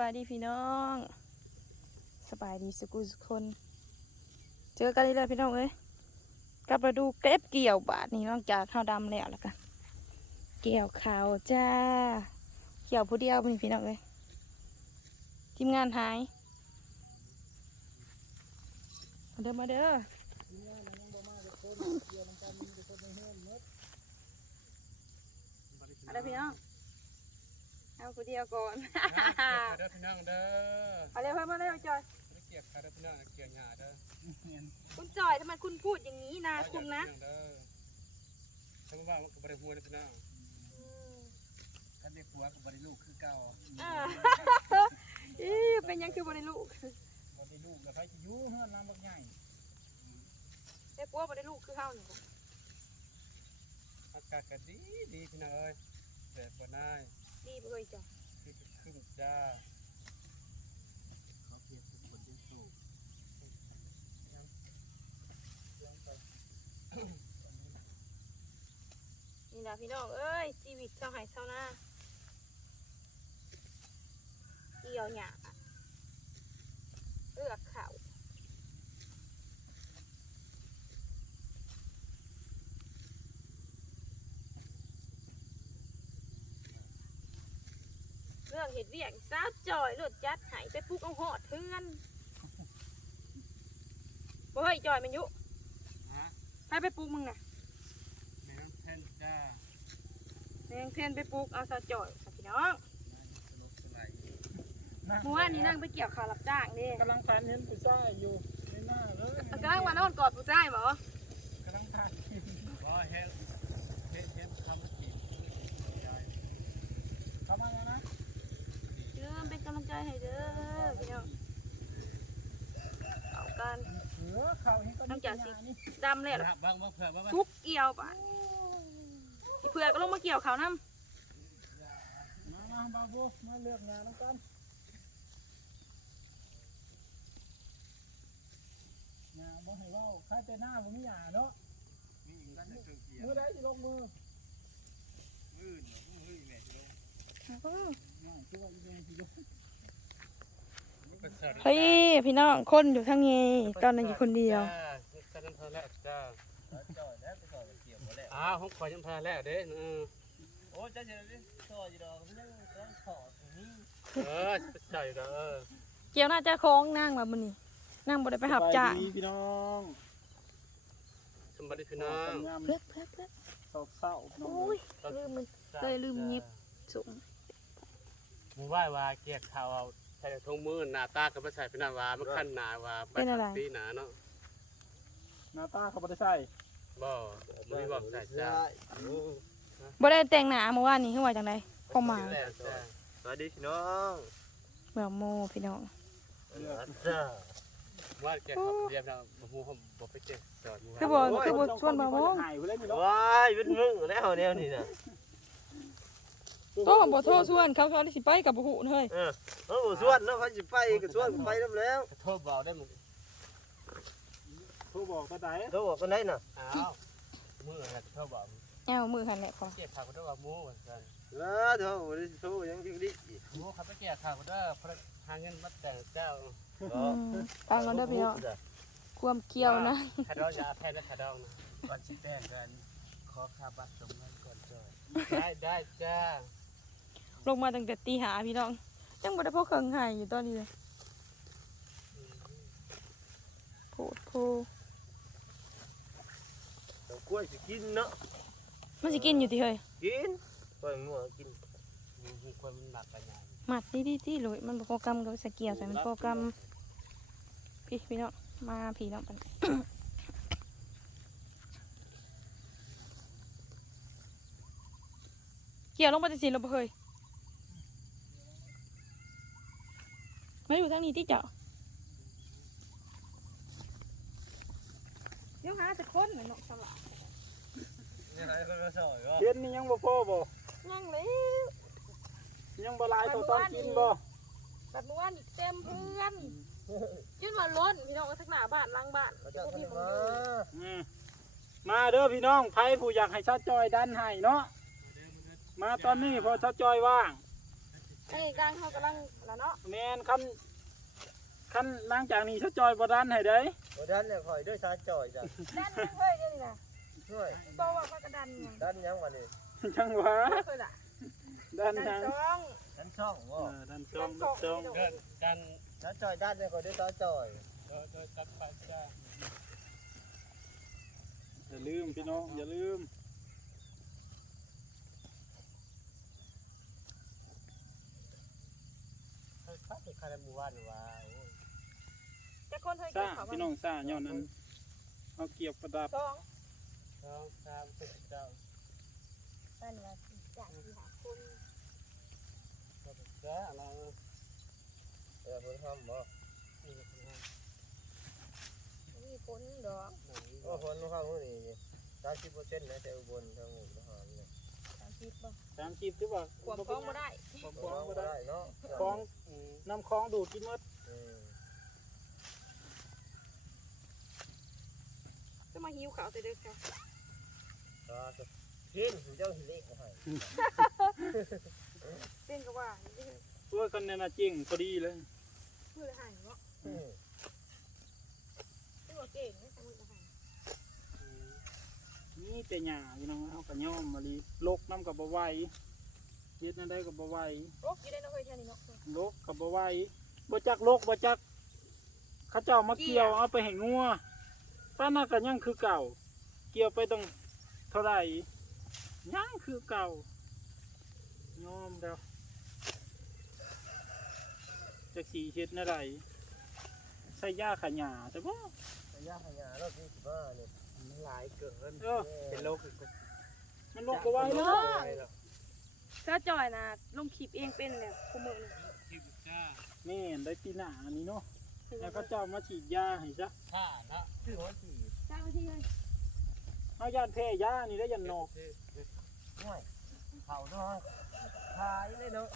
บายดีพี่น้อง สบายดีสกุลสุกคน เจอกันอีกแล้วพี่น้องเอ้ยกลับมาดูเก็บเกี่ยวบาทนี่นอกจากข้าวดำแล้วแล้วกันเกี่ยวข้าวจ้า เกี่ยวผู้เดียวนี่พี่น้องเอ้ยทีมงานหายมาเด้อมาเด้อเอาเด้อพี่น้องเอาผู้เดียวก่อนเด้อพี่ น้องเด้อเอาเร็วเพิ่มมาเร็วจอย ไม่เกี่ยวกับเด้อพี่น้องเกี่ยวหญ้าเด้อคุณจอยทำไมคุณพูดอย่างนี้นะคุณนะเด้อถ้าว่ามันก็บ่ได้หัวเด้อพี่น้องถ้าเด็กผัวกับบริลูกคือเก่าอ่าอีเป็นยังคือบริลูกบริลูกแล้วไปจะอยู่เฮือนน้ำบักใหญ่เด็กปัวบริลูกคือเฮานี่บ่อากาศก็ดีดีพี่น้องเอ้ยแต่บ่นายดีบ่เอ้ยจ้ะคือครึ่งจ้าเขาเพียบเป็นคนที่สูบ นี่ ล่ะพี่น้อง เอ้ยชีวิตชาวไห่ชาวนาเกี่ยวหญ้าเลือกข้าวเรื่องเห็ดเวียงสาวจอยรถจัดใหายไปปลูกเอาหอดเทือนบ่เฮ้ยจอยมันอยุฮะให้ไปปลูกมึงน่ะ แม่น้ำเพิ่นจ้าแมงเพียนไปปลูกเอาสาวจอยค่ะพี่น้องสลบสลายเมื่อวานนี้นั่งไปเกี่ยวข้าวรับจ้างเดิกำลังพันเห็นผู้ชายอยู่ในหน้าเลยกำลังวันนอนกอดผู้ชายบ่กำลังพันกินบ่เฮ็ดเฮ็ดเฮ็ดคำจีบยายเข้ามาแล้วนะเชื่อมเป็นกำลังใจให้เด้อพี่น้องเอากันหัวเข่าให้ก็น้องจ๋าสินี่ดำแล้วเบิ่งเบิ่งเผื่อเบิ่งเบิ่งทุกเกี่ยวป่ะอี เผือกก็ลงมาเกี่ยวเขาวน้มามาบาบูมาเลือกงานแล้วกันงานบ่ให้เว้าใครแต่หน้าบ่มีหยาเนาะนี่อีกแต่เครื่องเกี่ยวมือได้สิลงมือมื้อเนาะมื้อแม่สิลงำง่ายคือว่าอีเมลสิลงก็เสร็จเฮ้ยพี่น้องคนอยู่ทางนี้ตอนนั้นอยู่คนเดียว อ้าวผมขอน้ำพาแล้วเด้เออโอ้จ้าเจริญต่ออยู่ดอกมันยังต้องถอดตรงนี้เออสิไปใส่เด้อเออเกี่ยวน่าจะคล้องนั่งมามื้อนี้นั่งบ่ได้ไปหับจ้างพี่น้องสมบัติพี่น้องงามเพื่อกเพื่อกเพื่อกเศร้าๆน้องโอ้ยลืมมันเลยลืมเงียบสูงหมู่ว่าว่าเกียกข่าวเอาใส่ทงมือหน้าตาก็บ่ใส่เป็นหน้าว่ามันคันหน้าว่าใบขับปีหน้าเนาะหน้าตาเขาบ่ได้ใส่ บ่บ่มีบอกใส่จ้าบ่ได้แต่งหน้าเมื่อวานนี้คือว่าจังไดเข้ามาแล้วจ้าสวัสดีพี่น้องเมื่อโมพี่น้องจ้าว่าเกียกข่าวเรียบแล้วบ่ฮู้ผมบ่ไปเก็บจอดหมู่คือว่าบ่คือบ่ชวนบ่าวงหายไปเลยนี่เนาะว้ายเป็นมึงแล้วแนวนี้นะโตบ่โทรชวนเขาเขาได้สิไปกับบ่ฮู้เฮ้ยเออเออส่วนเนาะเขาสิไปก็ส่วนก็ไปนำแล้วโทษบอกได้มึง โทรบอกตาไดเขาบอกกันได้น่ะอ้าวมืออะไรโทษบอกเอ้ามือหันแหละพอเกียกข่าวก็ได้ว่าหมู่ว่าซั่นแล้วเดี๋ยวบ่ได้โทรยังจังดิหมู่เขาไปเกียกข่าวก็ได้เพราะหาเงินมาแต่งเจ้าอืมฟังกันเด้อพี่น้องความเกี่ยวนะถ้าดองจะเอาแพ้ได้ถ้าดองนะก่อนสิแต่งกันขอค่าบัตรส่งเงินก่อนจอยได้ได้จ้าลงมาตั้งแต่ตีหาพี่น้องยังบ่ได้พอเครื่องใหายอยู่ตอนนี้เลยโพดโพ ต้องกล้วยสิกินเนาะมันสิกินอยู่ติเฮ้ยกินกล้วยงัวกินมีคนมันหนักกันใหญ่หมัดดีๆที่เลยมันบ่พอกำกับสเกียวใส่มันพอกำพี่พี่น้องมาพี่น้องกันเกี่ยวลงไปจะสิลงไปเฮ้ยมาอยู่ทางนี้ที่เจ้าเดี๋ยวหาแต่คนเหมือนนกสลัดนี่อะไรก็มาสอยก็ เย็นนี่ยังบ่พอบ่นั่งเลยยังบ่ลายตัวต้องกินบ่แบบเมื่อวานอีกเต็มเพื่อนยืนมาล้นพี่น้องก็ทักหน้าบ้านหล้างบ้านมาเดี๋จายกวพวกทางพี่ผมมาดูอืมมาเด้อพี่น้องไผผู้อยากให้ชาจอยดันให้เนาะมาตอนนี้พอชาจอยว่างไอ้กลางเขากำลังแล้วเนาะแม่นคันคันหลังจากนี้ชะจอยบ่ดันให้ได้บ่ดันเนี่ยข่อยด้วยชาจ่อยจ้ะดันยังเคยเดี๋ยวนี้นะ ช่วยบอกว่าเขากระดันยังดันยังวันนี้จังหวะเคยละดันดันทางสองดันช่องเอบ่อดันจองดันจองเดินดันชาจ่อยดันเนี่ยข่อยด้วยชาจ่อยโดยโดยตัดไปจ้าอย่าลืมพี่น้องอย่าลืมเคยคัดคารามูวานว่าโอ้ยจะคนเคยซ่ากินเขาพี่น้องซ่าย้อนนั้นเอาเกียบประดับสอง สองสามสี่เก้านั่นแหละจากที่หาคนก็จ้าเราเออเพิ่นทำบ่นี่ก็คือห้ามีคนดอกหนังโอ้คนข้างนู้นนี่30%นะแต่อุบลทางหมู่ทหารเนี่ยสามสิบบ่สามสิบหรือเปล่าขวบคล้องบ่ได้ความบ่คล้องบ่ได้ได้เนาะคล้องอืมน้ำคล้องดูดกินหมดอืมจะมาหิวเขาแต่เด็กค่ะ ก็กินเจ้าหิเล็กให้เต้นก็ว่านี่ตัวกันเนี่ยนะจริงพอดีเลยเพื่อหายเนาะอืมตัวเก่งนะมือหายนี่แต่หญ้าพี่น้องเอากระย่อมมาลีลกน้ำกับบ่ไหวเย็ดนั่นได้กับบ่ไวโรคยี่ได้เนาะเคยเท่านี้เนาะลกกับบ่ไหวบ่จักลกบ่จักเขาเจ้ามาเกี่ยวเอาไปให้งัวป้าน่าก็ยังคือเก่า เกี่ยวไปต้อง เท่าไหร่ยังคือเก่ายอมแล้วจักสีเฮ็ดแนวใดใส่ยาขะหญ้าใช่บ่ระยะขยะรอบที่15นี่มันหลายเกินเออเป็นโรคอีกมันลกบ่ไหวแล้วถ้าจอยนะลงคลิปเองเป็นเนี่ยคุมือนี่คิวจ้าแม่นได้ปีหน้าอันนี้เนาะแล้วก็เจ้ามาฉีดยาให้ซะผ้านะชื่อว่าสิสร้างที่เลย เอายานแพ้ยานี่ได้ยันนอกห่วยเขาเนาะขายเลยเนาะ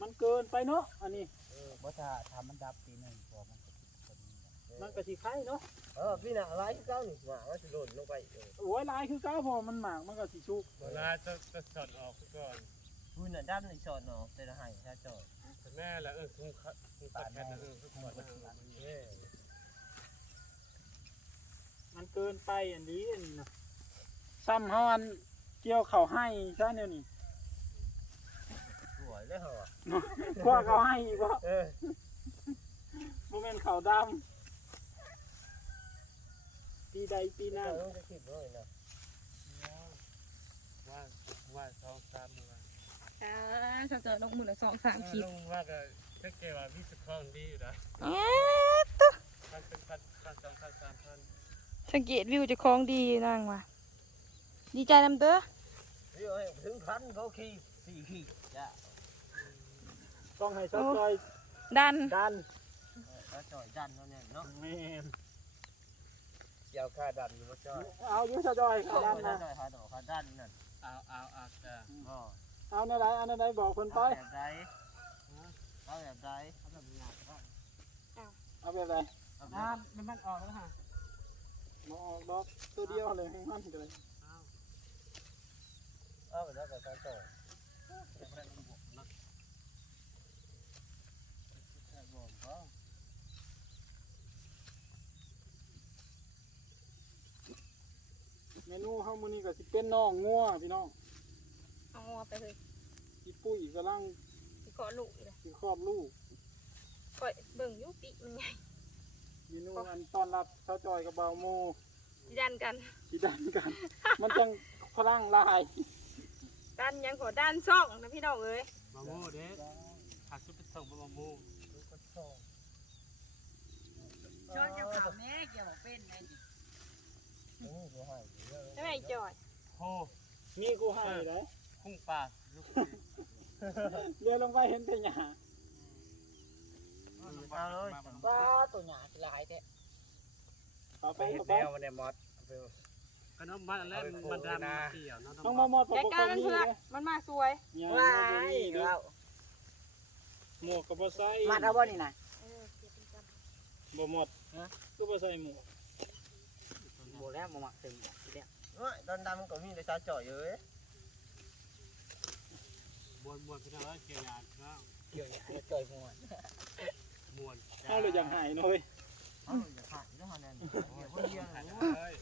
มันเกินไปเนาะอันนี้เออเพราะถ้าทำมันดับปีหนึ่งพอมันจะเป็นคนมันก็สิไข่เนาะเออพี่น่ะอะไรที่เก้านี่หมาว่าสิหล่นลงไปเออโอ้ยหลายคือเก้าพอมันหมากมันก็สิชุกเวลาจะจะสอนออกก่อนคุณน่ะด้านในสอนเนาะเป็นให้ถ้าจอดแต่แม่ละเออคุ้มค่าคุ้มค่าแค่นั้นเออทุกคนนะเอ้ย มันเกินไปอันนี้อันนี้นะซ้ำเฮาอันเกี่ยวเขาให้ซะเนี่ยนี่สวยเลยเหรอเนาะกว่าเขาให้อีกบ่เออบ่แม่นเขาดำปีใดปีหเจ้านั้นต้องจะคิดด้วยนะว่าว่าสองสามวันอ่าถ้าเจอลงมือละสองสามคลิปลงว่าก็ถ้าเกี่ยวกับวิศวกรดีอยู่นะเอ๊ะตุ๊พันเป็นพันพันสองพันสามพัน สังเกตวิวเจะคล้าของดีนั่งว่ะดีใจนำเด้อเดี๋ยวให้ถึงพันเขาขี่สี่ขี่จ้ะต้องให้ซอจอยดันดันถ้าจอยดันเนาะเนี่ยเนาะแม่นเกี่ยวค่าดันมาจอยเอาอยู่ซอจอยเอาเขาดันค่านะค่าดอกค่าดันนั่นเอาเอาเอาจ้ะอ๋อเอาในใดเอาในใดบอกเพิ่นไปเอาแบบใดเอาแบบใดเอาแบบหนักก็เอาแบบใดเอาแบอ่าบมันมันออกแล้วฮะ บ่ออกดอกตัวเดียวเลยให้มันก็เลยเอาเอาแบบนั้นกับค่าจอยยังไม่ได้มันบวกนะแค่บอกก็เมนูเฮามื้อนี้ก็สิเป็นน่องงัวพี่น้องเอางัวไปเลยอีปุ้ยกำลังสิขอลูกเลยสิครอบลูกก่อยเบิ่งอยุปิมันไง เมนูอันต้อนรับชาวจอยกับเบาวโมสิดันกันสิดันกัน มันจังพลังลายดันยังขอดันซ่องนะพี่น้องเอ้ยมาโม่เด้หาชุดไปส่งมาโม่ลูกก็ชอบช้อนเกี่ยวกับแม่เกี่ยวกับเป็นแม่ดินี่ก็ให้เยอะใช่ไหมจอยโอ้มีกูให้ได้พุ่งปลาลูกเดี๋ยวลงไปเห็นแต่หญ้า เอาเลยว้าตัวหนาสิหลายแท้เอาไปไปเห็ดเอาไปแนวมันเนี่ยมอดก็น้ำมันแล้วมันดำเกี่ยวเนาะต้องมาหมดผมจัดบ่การค่อยมันมีเพื่อเลยมันมาสวยหญ้าว้าบ่ยมีเด้อแล้วหมวกก็บ่ใส่มัดเอาบ่นี่นะเออเก็บเป็นกันบ่หมดคือบ่ใส่หมวกหมดแล้วมาหมักถึงทีเดียวเฮ้ยดันดำก็มีแต่ชาจ่อยเยอะวนมวนพี่น้องเอ้ยเกี่ยวงานพี่น้องเกี่ยวหยาจะต่อยมวน มวนเอาเลยอย่างหายหน่อยเอาอย่าขาดเรื่องนั้นคนเดียวหันนะเลย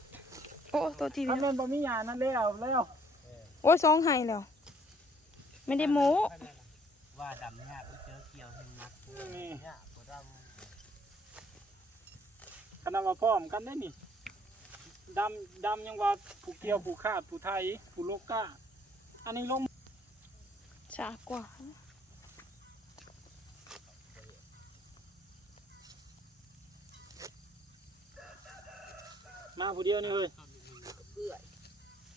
โอ้ตัวทีถ้าพี่แม่นบ่มีหยานั่นแล้วแล้วโอ้ยสองไห้แล้ว ไม่ได้โม้ว่าดำยากเจอเกี่ยวเห็นนักนี่ยากกว่าดคณะว่าพร้อมกันได้นี่ดำดำยังว่าผู้เกี่ยวผู้ขาดผู้ไทยผู้โลกก้า อันนี้ลงช้ากว่า มาผู้เดียวนี่เฮ้ยเอื่อย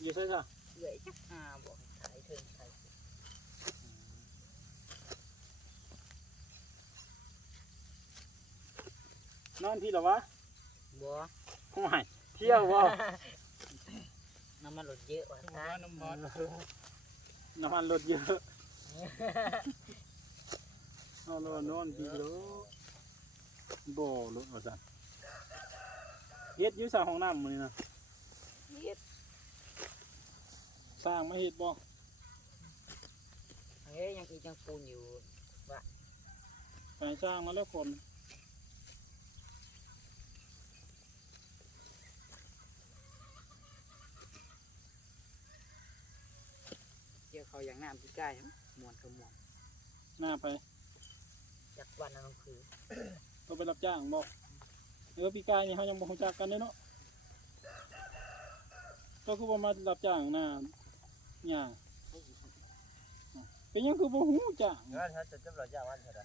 อยู่ใช่จ้ะเอื่อยจักหาบอกขายเทิงขายนอนที่หรอวะบ่ห่วยเที่ยวบ่น้ำมันลดเยอะว่ะทุกซะวันน้ำบอลน้ำมันลดเยอะเอาโลนอนพี่โลบ่ลดว่าซั่น เฮ็ดอยู่ซะห้องน้ำมื้อนี้นะเฮ็ดสร้างมาเฮ็ดบ่เฮ้ยยังอีกยังปูนอยู่ไปสร้างมาแล้วคนเกี่ยวเขาอย่างน้ำที่ใกล้มวนกับมวนหน้าไปจากวันนั้นคือตัวไปรับจ้างบ่ เออปีกายนี่เฮายังบ่รู้จักกันเด้เนาะตัวคือบ่มารับจ้างหน้าหญ้าเป็นหยังคือบ่ฮู้จ้างำงานเขาจะจำรอยยากวันเท่าไหร่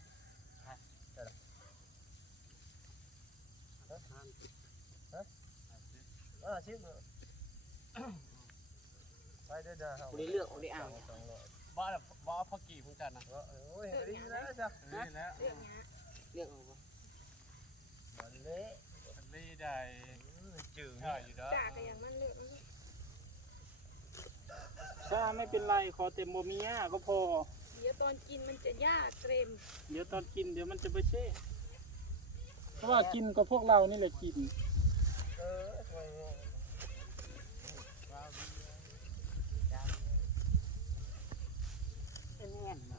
เออชิมไปเด้อเด้อเฮาบ่ได้เลือกบ่ได้อ่านบ้าบ้าพักกี่พุ่งกันนะโอ้ยดีแล้วจ้ะนี่แล้วเลือกเอาบ่ มันเละทะเลได้จืดใช่อยู่เด้อถ้าไม่เป็นไรขอเต็มบ่มีหญ้าก็พอ เดี๋ยวตอนกินมันจะยากเกรมเดี๋ยวตอนกินเดี๋ยวมันจะไปเช่เพราะว่ากินกับพวกเรานี่แหละกินเออทำไมเป็นแน่นมา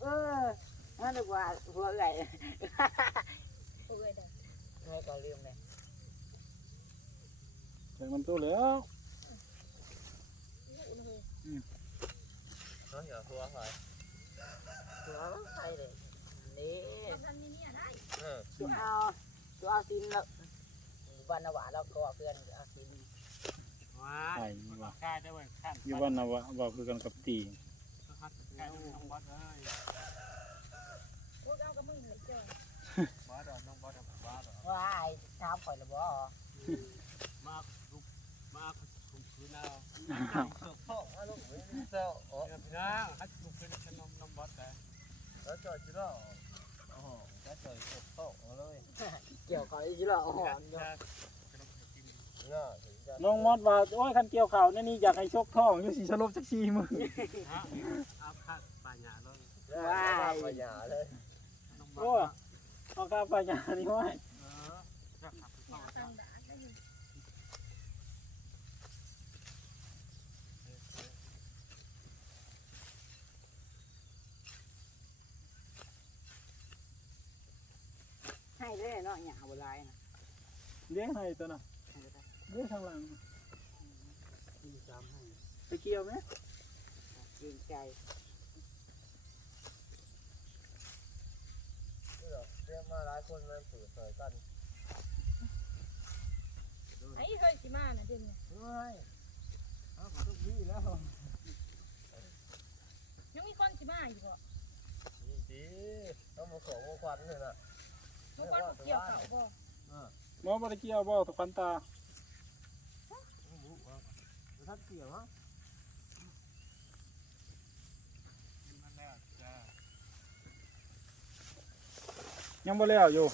เออ นั่นดีกว่าหัวไหลโอ้ยได้ให้ก็ลืมเลยแต่มันตัวแล้ว nó giờ thua rồi ตัวใส่เลยนี่ทำนี่เนี่ยได้ ừ ตัวเอาตัวเอาซินแล้ววันนวะแล้วก็เพื่อนเอาซินว้าใช่ว่ะกล้าได้เว้ยขั้นอยู่วันนะวะว่าคือกันกับตีฮักกล้าน้องบอสเอ้ยพ วกเอากับมึงเหยเจ้าบอสดอกน้องบอสดอกบอสดอกว้ายเท้าข่อยละบ่มาลุกมาคุมคืนเอา sụp phộng á lúc ấy đi sao พี่น้องฮักลุกคืนกันน้องน้องบอสแต่ nó trời chứ đó ồ cái trời sụp phộng ở đây เกี่ยวเขาอีกแล้วหอมอยู่ nó thì ra น้องมอดว่าโอ้ยคันเกี่ยวเขาวนี่นี่อยากให้ชกท้องอยู่สิสลบจักซีมือเอาผ้าป่าหยาเลย ra vào nhà đây น้องบ โอ้อสเอาข้าวปลาหยานี่ไว้เออจะขับเข้าตังดาได้อยู่ให้ได้เนาะหยาบ่ลายนะเลี้ยงให้ตัวน่ะให้ได้เลี้ยงทางหลังมีจำให้ไปเกี่ยวไหมเกรงใจ đem mà lái con lên thử thời tân ไอ้เฮ้ยสิมาน่ะเดี๋ยวนี้ Ôi Nó có thức đi nữa không ยังมีคนสิมาอยู่บ่ Nhìn tí Nó một khổ một khoắn rồi nè ทุกคนบ่เกี่ยวเขาบ่หมอบ่ได้เกี่ยวบ่ตะควันตา Nó thắt kiểu á มาแล้วจ้า ยังบ่แล้วอยู่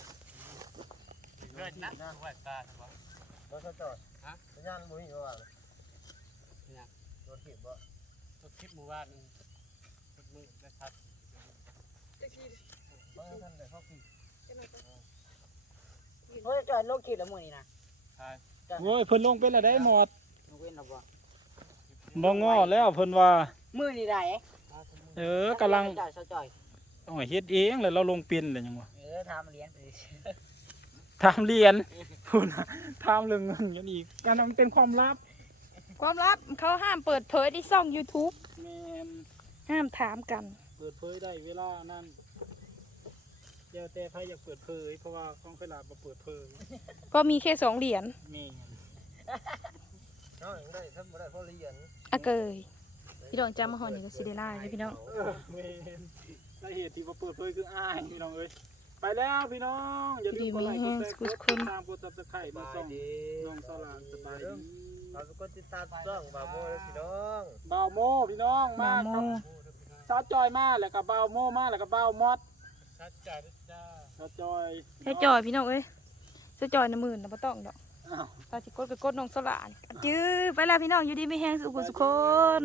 เกิดนะไหวตาครับ Nó sao trời Hả? Nó nhăn mũi nhiều à เนี่ย Nó thịt bợ ตัวคลิปหมู่บ้านตัวมือได้ทัด Nó thân để khóc kì เฮ้ยจอยลงคลิปแล้วมื้อนี้นะใช่โอ้ยเพิ่นลงเป็นละได้หมดยกเว้นแล้วบ่คลิปบ่ง้อแล้วเพิ่นว่ามือนี่ได้เออกำลังจ่อยซะจ่อยเอาเฮ็ดเองแล้วเราลงเป็นเลยยังวะเออทำเลี้ยงไปถามเรียนพูดนะถามเรื่องเงินกันอีกการมันเป็นความลับ ความลับเขาห้ามเปิดเผยที่ช่อง YouTube แมนห้ามถามกัน เปิดเผยได้เวลานั้นเดี๋ยวแต่ใครอยากเปิดเผยเพราะว่าของเคยลาบ่เปิดเผยก็มีแค่สองเหรียญแมนน้อยได้ทำบ่ได้เพราะเรียนอะเกยพี่น้องจำมาหอนี่ก็สิได้ล่าเลยพี่น้องเออแมนสาเหตุที่บ่เปิดเผยคืออายพี่น้องเอ้ย ไปแล้วพี่น้องอย่าลืมกดไลค์กดแชร์กดติดตามกด Subscribe มาส่องน้องสลานสบายดีเราเป็นคนติดตามช่องบาโมเลยพี่น้องบ่าวโมพี่น้องมามาโมครับสาวจอยมาแล้วก็บ่าวโมมาแล้วก็บ่าวมอดชัดจ้าจ้าสาวจอยใช้จอยพี่น้องเอ้ยใช้จอยในะหมื่นนะบ่ต้องดอกอ้าวตาสิกดก็กดน้องสลานจื้อไปแล้วพี่น้องอยู่ดีไม่แห้งสุขุสุขคน